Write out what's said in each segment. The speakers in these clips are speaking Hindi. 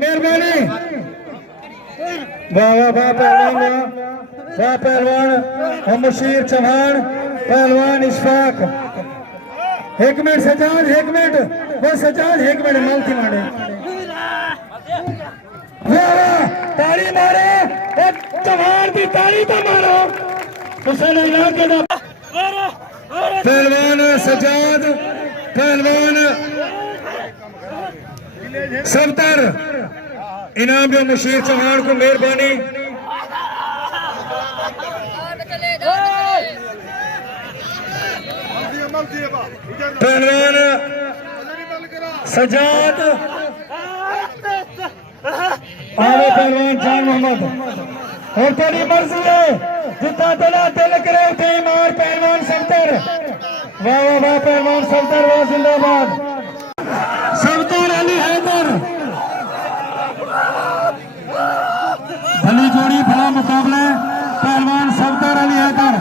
मेहरबानी। वाह वाह वाह पहलवान, वाह पहलवान मुशीर चौहान, पहलवान इशफाक। एक मिनट सजाद, एक मिनट वो सजाद, एक मिनट मालती मारे। वाह वाह ताली मारो, चौहान की ताली तो मारो। पहलवान सजाद, पहलवान सफ्तर, इनाम जो मुशीर चौहान को मेहरबानी। पहलवान सजाद, आगे पहलवान जान मोहम्मद। और तेरी मर्जी है, जितना तेरा दिल करे उठे मार। पहलवान सफ्तर, वाह वाह वाह पहलवान सफ्तर, वाह जिंदाबाद। सफ्तर अली हैदर, भली जोड़ी भला मुकाबला। पहलवान सफ्तर अली हैदर,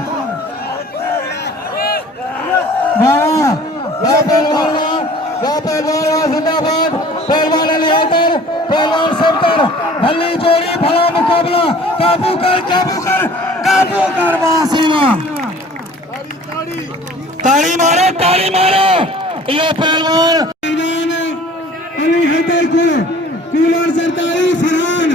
वाह वाह पहलवान, वाह पहलवान जिंदाबाद। पहलवान अली हैदर, पहलवान सफ्तर, भली जोड़ी भला मुकाबला। काबू कर काबू कर काबू कर, वाह सीमा। ताली मारो ताली मारो। ये पहलवान अली हैदर को कूलर सरदारी फरहान।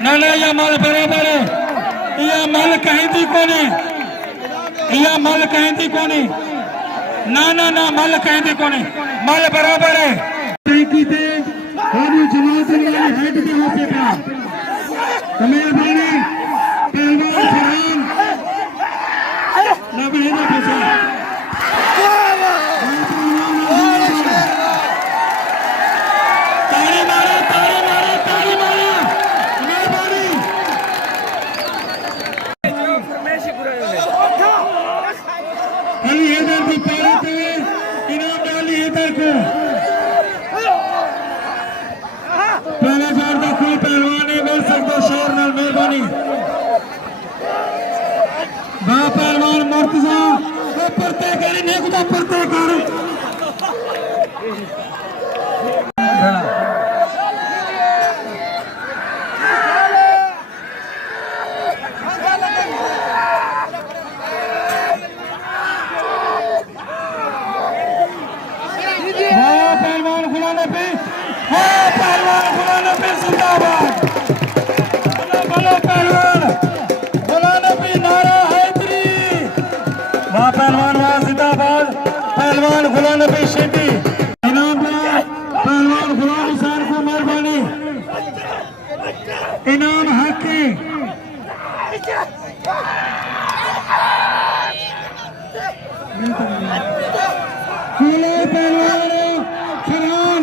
ना ना यह मल बराबर है, यह मल कहीं थी कोने, यह मल कहीं थी कोने। ना ना ना मल कहीं थी कोने, मल बराबर है। टैंकी थे आदि जमात वाले हेड के होते था। मेहरबानी पहलवान फरहान ना बने ना पैसा। ताली मारो ताली मारो ताली मारो, मेहरबानी। अली हैदर को पाले थे, इनाम अली हैदर को। पहले जोर का कोई पहलवान नहीं मिल सकता शोर नाल, मेहरबानी। वाह पहलवान मुर्तजा, परते करी नहीं कुछ परते कर। पहलवान गुलाम नबी, पहलवान गुलाम नबी जिंदाबाद। बोलो पहलवान गुलाम नबी, नारा हैदरी। वाह पहलवान वाह जिंदाबाद। पहलवान गुलाम नबी शेट्टी, इनाम पहलवान गुलाम हुसैन को मेहरबानी। इनाम हकी पहलवान फरहान,